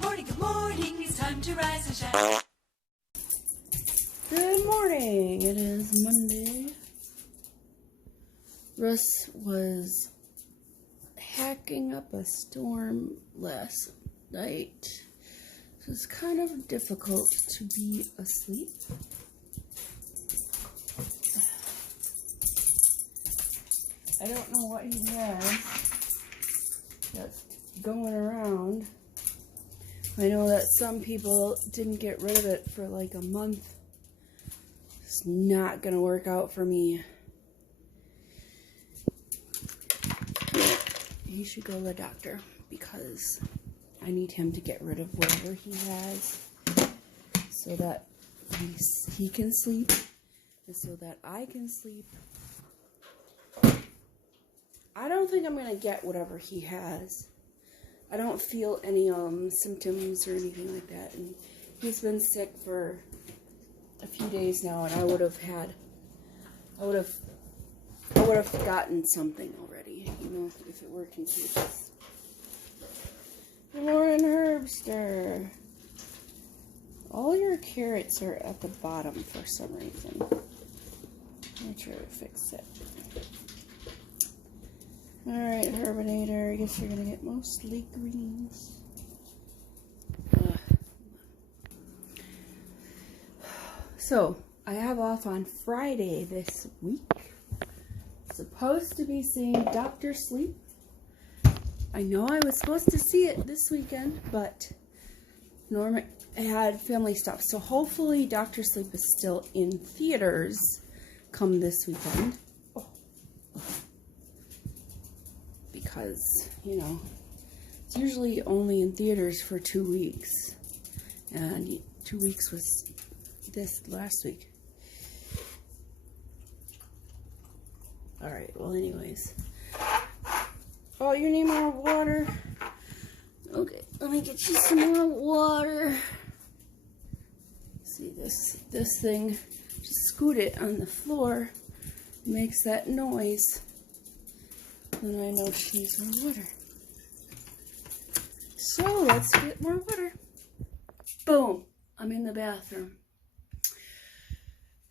good morning, it's time to rise and shine. Good morning, it is Monday. Russ was hacking up a storm last night. So it's kind of difficult to be asleep. I don't know what he has that's going around. I know that some people didn't get rid of it for like a month. It's not gonna work out for me. He should go to the doctor because I need him to get rid of whatever he has so that he can sleep and so that I can sleep. I don't think I'm gonna get whatever he has. I don't feel any symptoms or anything like that, and he's been sick for a few days now, and I would have gotten something already, you know, if it were contagious. Good morning, Herbster. All your carrots are at the bottom for some reason. I'll try to fix it. Alright, Herbinator, I guess you're gonna get mostly greens. So, I have off on Friday this week. Supposed to be seeing Dr. Sleep. I know I was supposed to see it this weekend, but Norma had family stuff. So hopefully Dr. Sleep is still in theaters come this weekend. Because, you know, it's usually only in theaters for 2 weeks. And 2 weeks was this last week. Alright, well anyways. Oh, you need more water? Okay, let me get you some more water. See, this thing, just scoot it on the floor, makes that noise. Then I know she needs more water. So, let's get more water. Boom! I'm in the bathroom.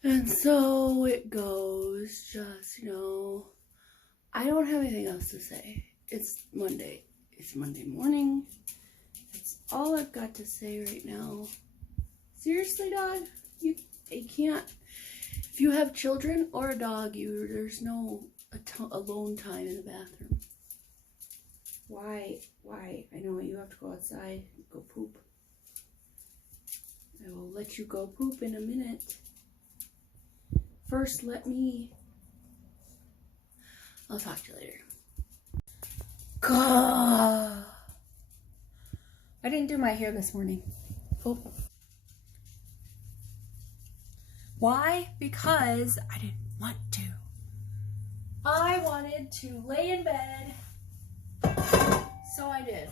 And so it goes, just, you know, I don't have anything else to say. It's Monday. It's Monday morning. That's all I've got to say right now. Seriously, dog? You can't. If you have children or a dog, there's no alone time in the bathroom. Why? I know you have to go outside and go poop. I will let you go poop in a minute. First, I'll talk to you later. God. I didn't do my hair this morning. Oh. Why? Because I didn't want to. I wanted to lay in bed, so I did.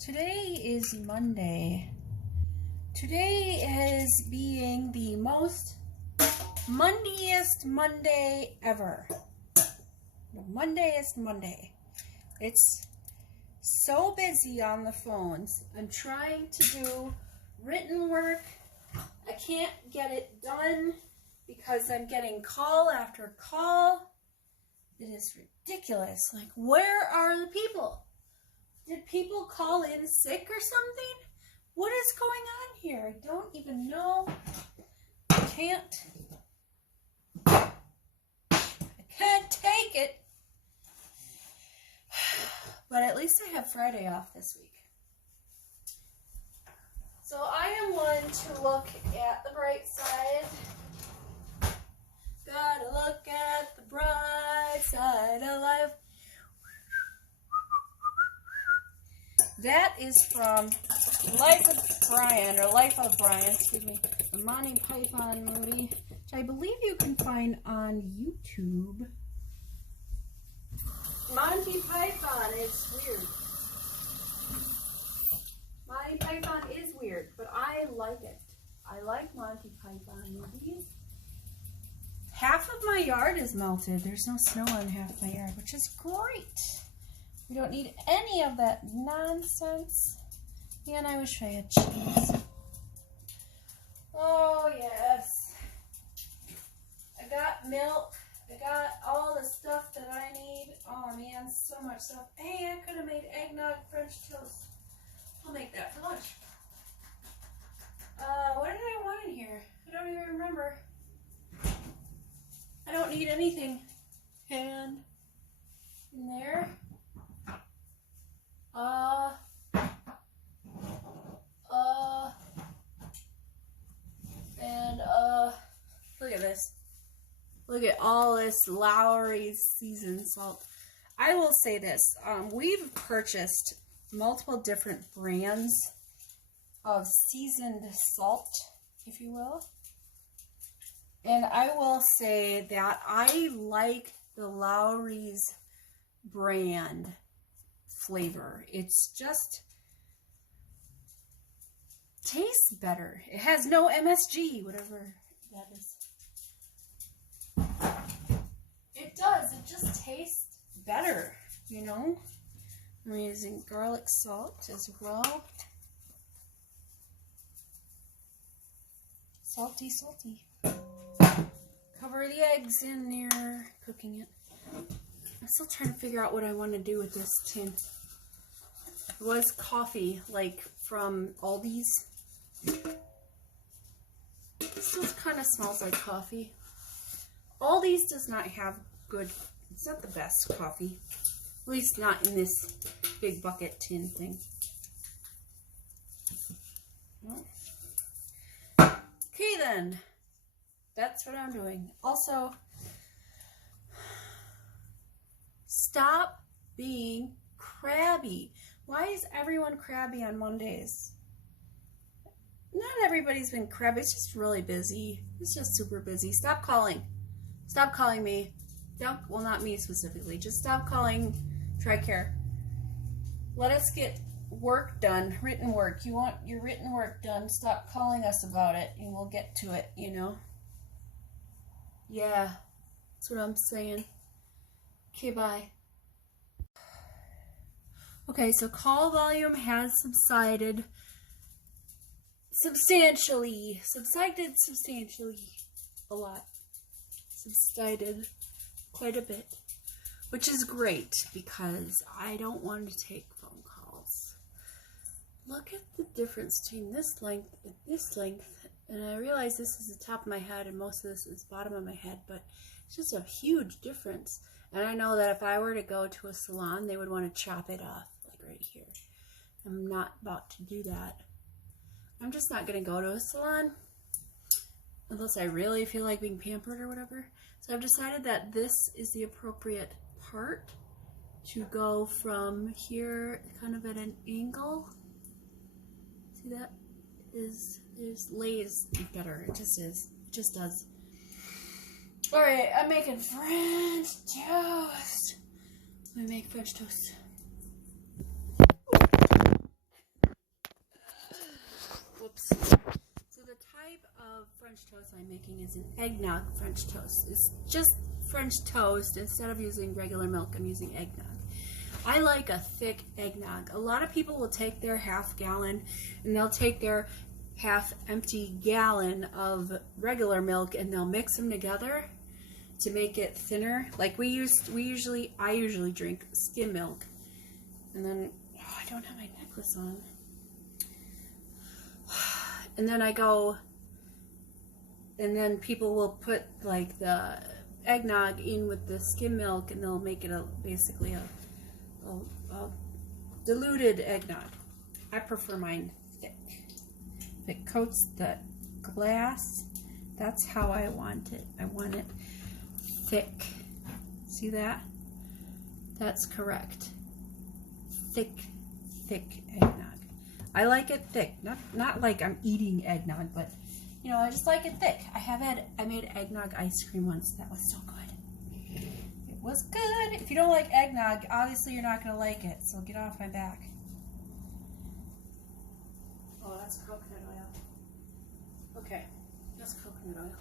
Today is Monday. Today is being the most Mondayest Monday ever. The Mondayest Monday. It's so busy on the phones. I'm trying to do written work. I can't get it done because I'm getting call after call. It is ridiculous. Like, where are the people? Did people call in sick or something? What is going on here? I don't even know. I can't take it. But at least I have Friday off this week. So I am one to look at the bright side. Gotta look at the bright side of life. That is from Life of Brian, excuse me, the Monty Python movie, which I believe you can find on YouTube. Monty Python is weird. Monty Python is weird, but I like it. I like Monty Python movies. half of my yard is melted. There's no snow on half my yard, which is great. We don't need any of that nonsense. And I wish I had cheese. Oh, yes. I got milk. I got all the stuff that I need. Oh, man, so much stuff. Hey, I could have made eggnog French toast. I'll make that for lunch. What did I want in here? I don't even remember. I don't need anything. And in there. Look at this. Look at all this Lowry's seasoned salt. I will say this. We've purchased multiple different brands of seasoned salt, if you will. And I will say that I like the Lowry's brand flavor. It's just tastes better. It has no MSG, whatever that is. It does. It just tastes better, you know. I'm using garlic salt as well. Salty, salty. Cover the eggs in there, cooking it. I'm still trying to figure out what I want to do with this tin. It was coffee, like from Aldi's. It still kind of smells like coffee. Aldi's does not have good, it's not the best coffee. At least not in this big bucket tin thing. Well. Okay then. That's what I'm doing. Also, stop being crabby. Why is everyone crabby on Mondays? Not everybody's been crabby. It's just really busy. It's just super busy. Stop calling. Stop calling me. Don't, well, not me specifically. Just stop calling TRICARE. Let us get work done. Written work. You want your written work done. Stop calling us about it and we'll get to it, you know? Yeah. That's what I'm saying. Okay, bye. Okay, so call volume has subsided substantially. Subsided substantially. A lot. Subsided quite a bit. Which is great because I don't want to take phone calls. Look at the difference between this length and this length. And I realize this is the top of my head and most of this is the bottom of my head, but it's just a huge difference. And I know that if I were to go to a salon, they would want to chop it off, like right here. I'm not about to do that. I'm just not going to go to a salon unless I really feel like being pampered or whatever. So I've decided that this is the appropriate part to go from here kind of at an angle. See that? It lays better. It just is. It just does. Alright, I'm making French toast. Let me make French toast. Whoops. So the type of French toast I'm making is an eggnog French toast. It's just French toast. Instead of using regular milk, I'm using eggnog. I like a thick eggnog. A lot of people will take their half gallon and they'll take their half empty gallon of regular milk and they'll mix them together to make it thinner. Like I usually drink skim milk. And then, oh, I don't have my necklace on. And then I go, and then people will put like the eggnog in with the skim milk and they'll make it basically a diluted eggnog. I prefer mine thick. If it coats the glass, that's how I want it. I want it thick. See that? That's correct. Thick eggnog. I like it thick. Not like I'm eating eggnog, but you know, I just like it thick. I made eggnog ice cream once. That was so good. It was good. If you don't like eggnog, obviously you're not gonna like it. So get off my back. Oh, that's coconut oil. Okay, that's coconut oil.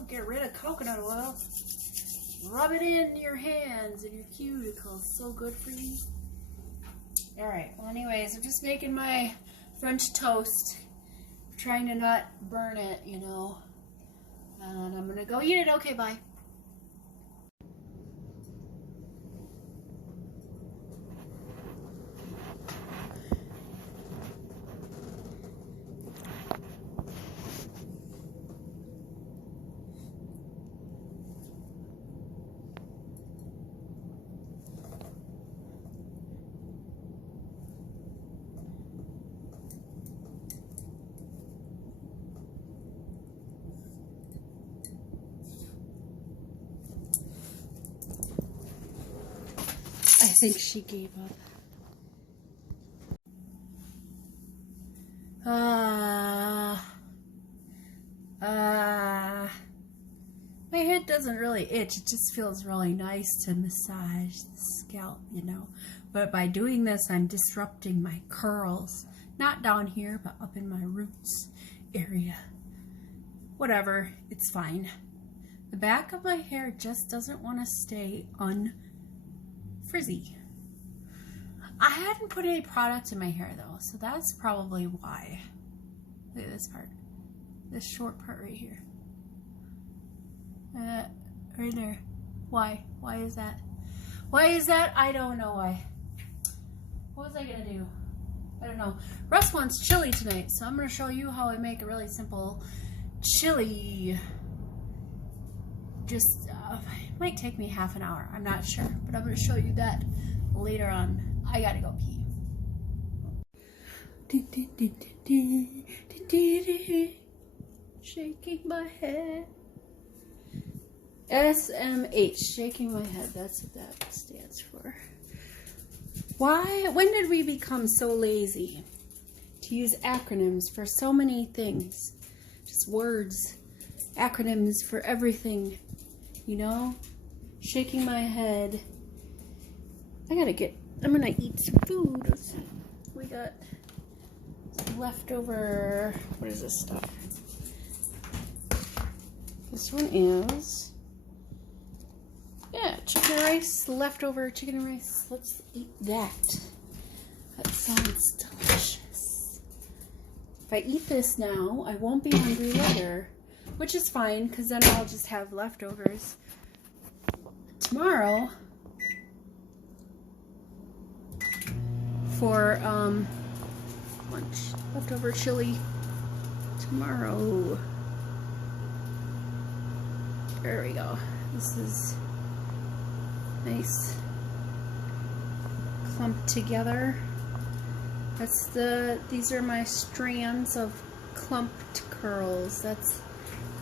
know, get rid of coconut oil. Rub it in your hands and your cuticles. So good for you. Alright, well anyways, I'm just making my French toast. Trying to not burn it, you know. And I'm gonna go eat it. Okay, bye. I think she gave up. My head doesn't really itch. It just feels really nice to massage the scalp, you know. But by doing this, I'm disrupting my curls. Not down here, but up in my roots area. Whatever, it's fine. The back of my hair just doesn't want to stay unfrizzy. I hadn't put any product in my hair though, so that's probably why. Look at this part. This short part right here. Right there. Why? Why is that? Why is that? I don't know why. What was I gonna do? I don't know. Russ wants chili tonight, so I'm gonna show you how I make a really simple chili. Just, it might take me half an hour. I'm not sure, but I'm gonna show you that later on. I gotta go pee. Shaking my head. SMH, shaking my head. That's what that stands for. Why? When did we become so lazy to use acronyms for so many things? Just words, acronyms for everything. You know? Shaking my head. I'm gonna eat some food. We got some leftover, what is this stuff? This one is, yeah, chicken and rice, leftover chicken and rice. Let's eat that. That sounds delicious. If I eat this now, I won't be hungry later, which is fine, because then I'll just have leftovers tomorrow for lunch. Leftover chili tomorrow. There we go. This is nice clumped together. These are my strands of clumped curls. That's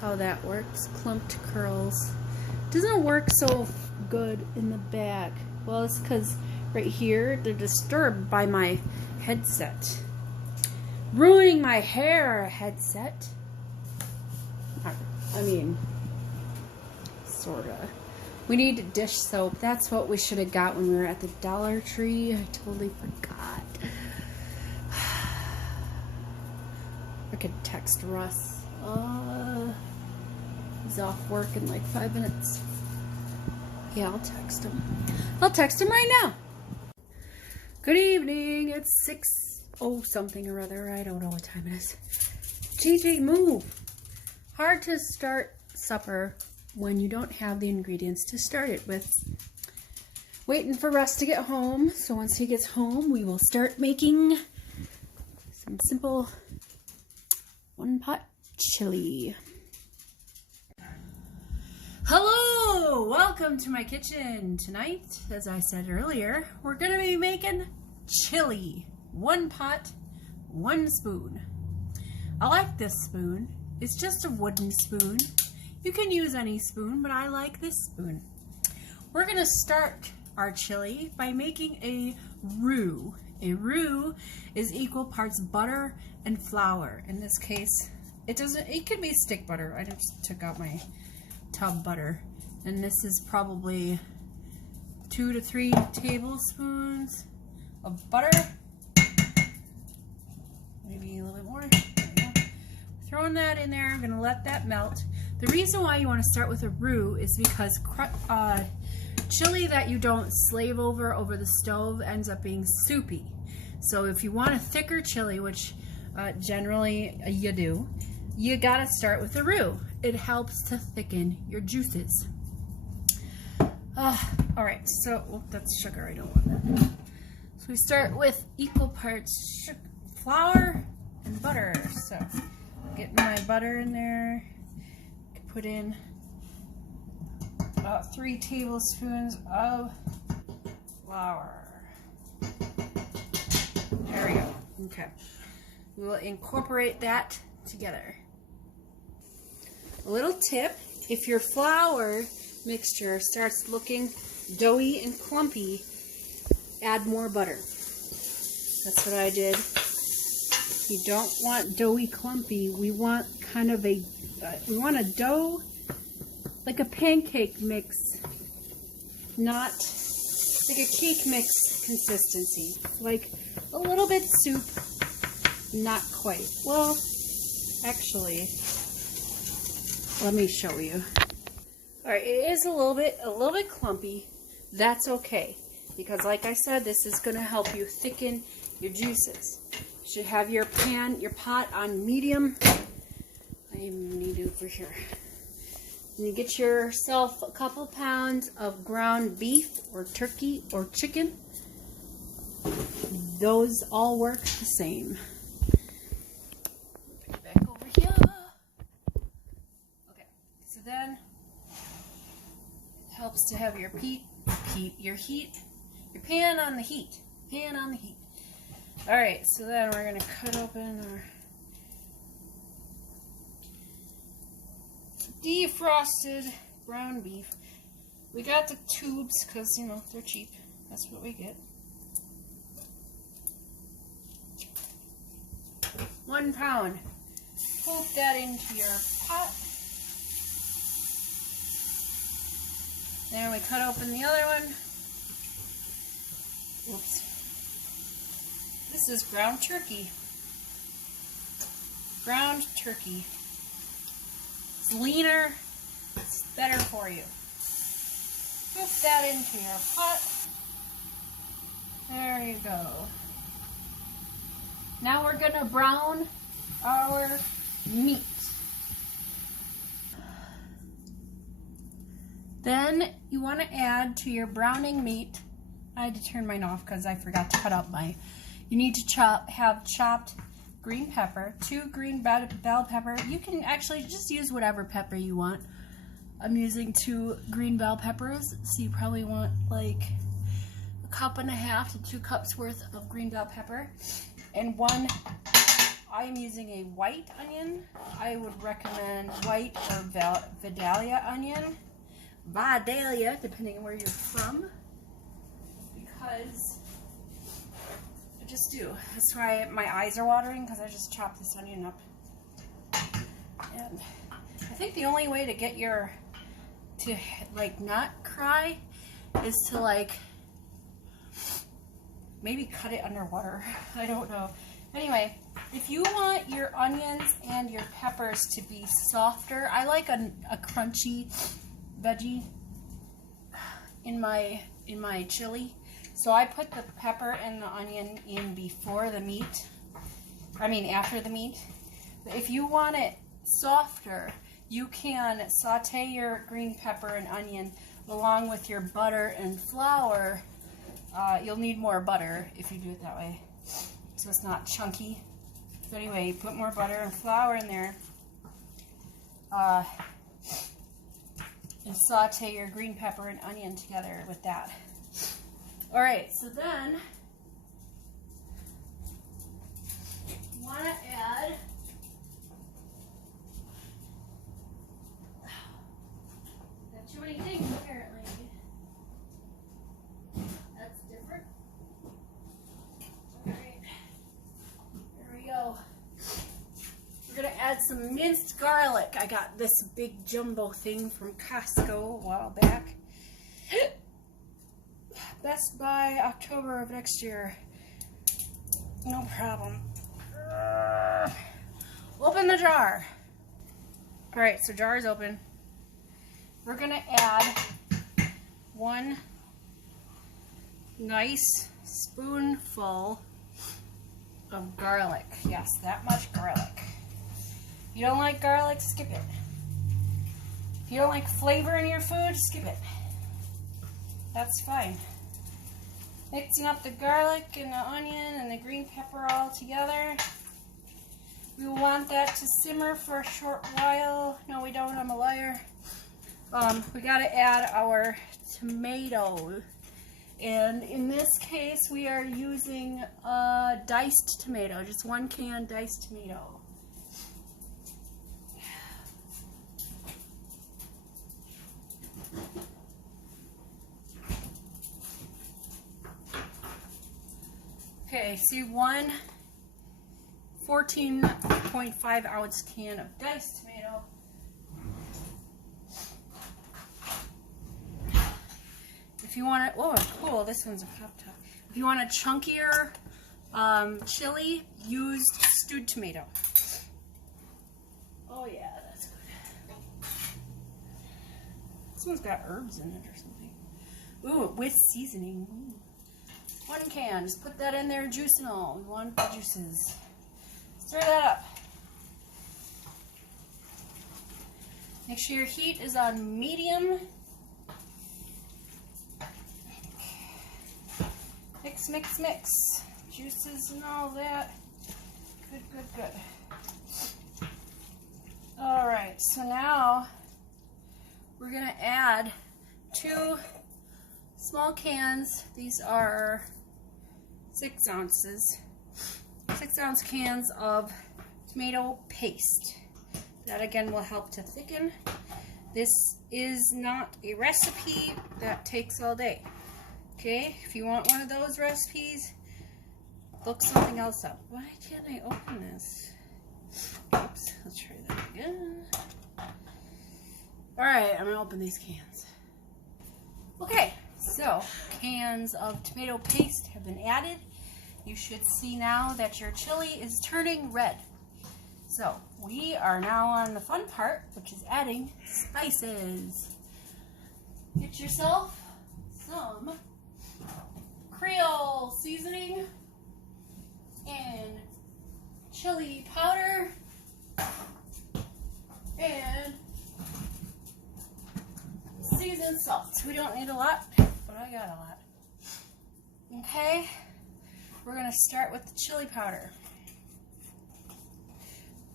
how that works. Clumped curls. Doesn't work so good in the back. Well, it's because right here they're disturbed by my headset. Ruining my hair headset. I mean, sorta. We need dish soap. That's what we should have got when we were at the Dollar Tree. I totally forgot. I could text Russ. He's off work in like 5 minutes. Yeah, I'll text him. I'll text him right now. Good evening. It's 6:00 something or other. I don't know what time it is. JJ, move. Hard to start supper when you don't have the ingredients to start it with. Waiting for Russ to get home. So once he gets home, we will start making some simple one-pot chili. Hello! Welcome to my kitchen. Tonight, as I said earlier, we're going to be making chili. One pot, one spoon. I like this spoon. It's just a wooden spoon. You can use any spoon, but I like this spoon. We're going to start our chili by making a roux. A roux is equal parts butter and flour. In this case, it could be stick butter. I just took out my tub butter. And this is probably 2 to 3 tablespoons of butter. Maybe a little bit more. There we go. Throwing that in there. I'm going to let that melt. The reason why you want to start with a roux is because chili that you don't slave over the stove ends up being soupy. So if you want a thicker chili, which generally you do, you gotta start with a roux. It helps to thicken your juices. Alright, so that's sugar, I don't want that. So we start with equal parts flour and butter. So get my butter in there, put in about 3 tablespoons of flour. There we go. Okay. We will incorporate that together. A little tip, if your flour mixture starts looking doughy and clumpy, add more butter. That's what I did. You don't want doughy clumpy. We want kind of a, we want a dough like a pancake mix, not like a cake mix consistency. Like a little bit soup, not quite. Well, actually, let me show you. All right, it is a little bit clumpy. That's okay, because like I said, this is going to help you thicken your juices. You should have your pot on medium. I even need it over here. And you get yourself a couple pounds of ground beef or turkey or chicken. Those all work the same. Put it back over here. Okay, so then it helps to have your pan on the heat. All right, so then we're gonna cut open our defrosted ground beef. We got the tubes because, you know, they're cheap. That's what we get. 1 pound. Put that into your pot. Then we cut open the other one. Oops. This is ground turkey. Ground turkey. It's leaner. It's better for you. Put that into your pot. There you go. Now we're going to brown our meat. Then you want to add to your browning meat. I had to turn mine off because I forgot to cut out my. You need to have chopped green pepper, 2 green bell pepper. You can actually just use whatever pepper you want. I'm using 2 green bell peppers, so you probably want like 1.5 to 2 cups worth of green bell pepper. And 1, I'm using a white onion. I would recommend white or Vidalia onion. Vidalia, depending on where you're from. Because I just do. That's why my eyes are watering, because I just chopped this onion up. And I think the only way to get to like not cry is to like maybe cut it underwater. I don't know. Anyway, if you want your onions and your peppers to be softer, I like a crunchy veggie in my chili. So I put the pepper and the onion in before the meat. I mean after the meat. If you want it softer, you can saute your green pepper and onion along with your butter and flour. You'll need more butter if you do it that way, so it's not chunky. So anyway, you put more butter and flour in there, and saute your green pepper and onion together with that. All right, so then you want to add too many things apparently. That's different. Alright. There we go. We're gonna add some minced garlic. I got this big jumbo thing from Costco a while back. Best by October of next year. No problem. Open the jar. Alright, so jar is open. We're going to add 1 nice spoonful of garlic. Yes, that much garlic. If you don't like garlic, skip it. If you don't like flavor in your food, skip it. That's fine. Mixing up the garlic and the onion and the green pepper all together. We want that to simmer for a short while. No, we don't. I'm a liar. We got to add our tomato. And in this case, we are using a diced tomato. Just 1 can diced tomato. Okay, see 1 14.5 ounce can of diced tomato. If you want to, oh cool, this one's a pop top. If you want a chunkier chili, use stewed tomato. Oh yeah, that's good. This one's got herbs in it or something. Ooh, with seasoning. Ooh. 1 can, just put that in there, juice and all. We want the juices. Stir that up. Make sure your heat is on medium. Mix, mix, mix. Juices and all that. Good, good, good. Alright, so now we're going to add 2 small cans. These are 6 ounces. 6 ounce cans of tomato paste. That again will help to thicken. This is not a recipe that takes all day. Okay, if you want one of those recipes, look something else up. Why can't I open this? Oops, let's try that again. Alright, I'm gonna open these cans. Okay, so cans of tomato paste have been added. You should see now that your chili is turning red. So, we are now on the fun part, which is adding spices. Get yourself some Creole seasoning and chili powder and seasoned salt. We don't need a lot, but I got a lot. Okay, we're going to start with the chili powder.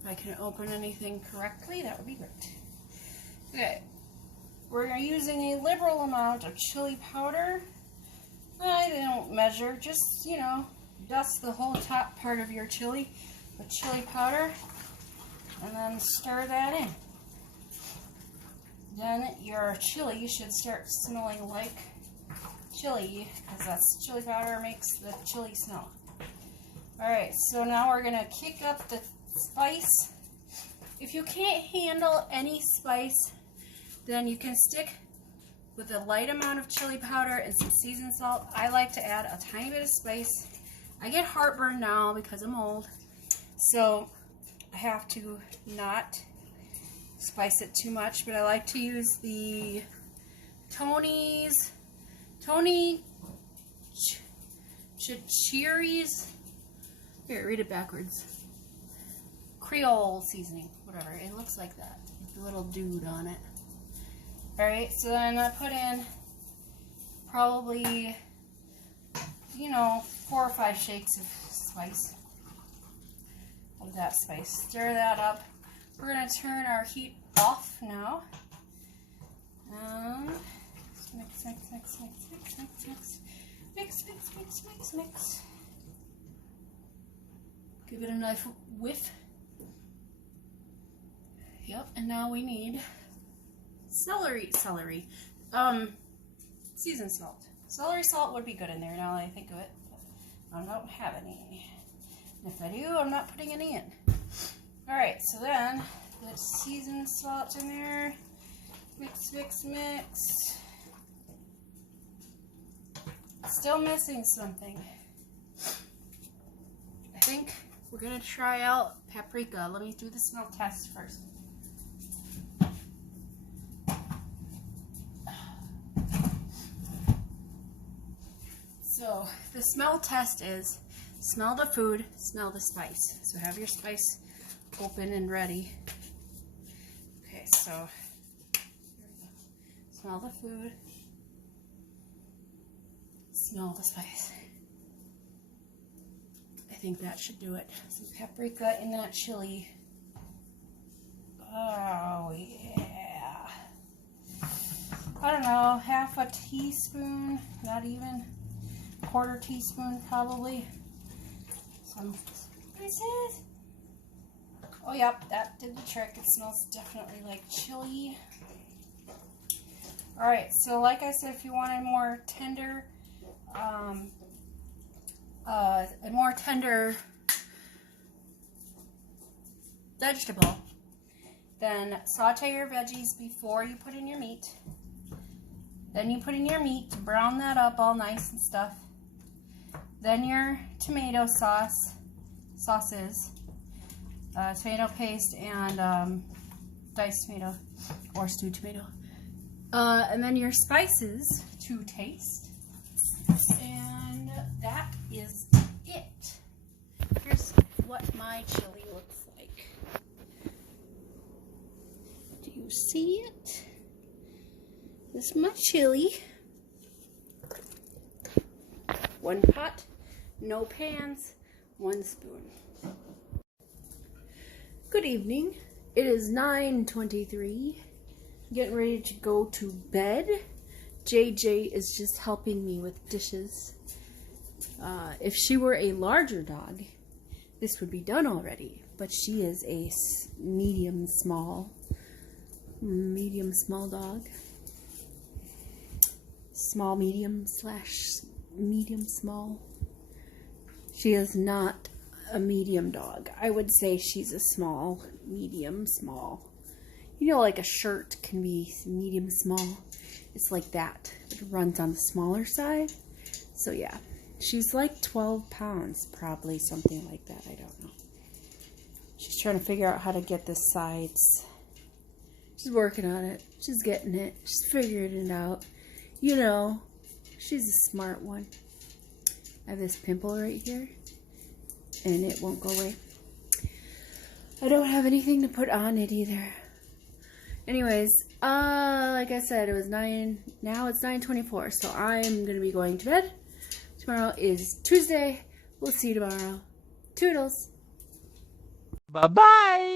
If I can open anything correctly, that would be great. Okay, we're using a liberal amount of chili powder. I don't measure, just, you know, dust the whole top part of your chili with chili powder and then stir that in. Then your chili should start smelling like chili, because that's chili powder makes the chili smell. Alright, so now we're going to kick up the spice. If you can't handle any spice, then you can stick with a light amount of chili powder and some seasoned salt. I like to add a tiny bit of spice. I get heartburn now because I'm old, so I have to not spice it too much, but I like to use the Tony's Cherries. Here, read it backwards. Creole seasoning, whatever. It looks like that. With the little dude on it. Alright, so then I put in probably, you know, 4 or 5 shakes of spice. Of that spice. Stir that up. We're going to turn our heat off now. Mix, mix, mix, mix, mix, mix, mix. Mix, mix, mix, mix, mix. Give it a nice whiff. Yep, and now we need celery. Seasoned salt. Celery salt would be good in there now that I think of it, but I don't have any. And if I do, I'm not putting any in. Alright, so then put seasoned salt in there. Mix, mix, mix. Still missing something. I think we're gonna try out paprika. Let me do the smell test first. So the smell test is smell the food, smell the spice. So have your spice open and ready. Okay, so here we go. Smell the food, smell the spice. I think that should do it. Some paprika in that chili. Oh yeah. I don't know, half a teaspoon, not even. Quarter teaspoon probably. Some spices. Oh yep, that did the trick. It smells definitely like chili. Alright, so like I said, if you want a more tender vegetable, then saute your veggies before you put in your meat. Then you put in your meat to brown that up all nice and stuff. Then your tomato sauces, tomato paste and diced tomato or stewed tomato. And then your spices to taste. And that is it. Here's what my chili looks like. Do you see it? This is my chili. One pot, no pans, 1 spoon. Good evening. It is 9:23. Getting ready to go to bed. JJ is just helping me with dishes. If she were a larger dog, this would be done already. But she is a medium small dog. Small medium / medium small. She is not a medium dog. I would say she's a small, medium small. You know, like a shirt can be medium small. It's like that. It runs on the smaller side. So yeah, she's like 12 pounds, probably something like that. I don't know. She's trying to figure out how to get the sides. She's working on it. She's getting it. She's figuring it out. You know, she's a smart one. I have this pimple right here, and it won't go away. I don't have anything to put on it either. Anyways, like I said, it was 9, now it's 9:24, so I'm going to be going to bed. Tomorrow is Tuesday. We'll see you tomorrow. Toodles. Bye-bye.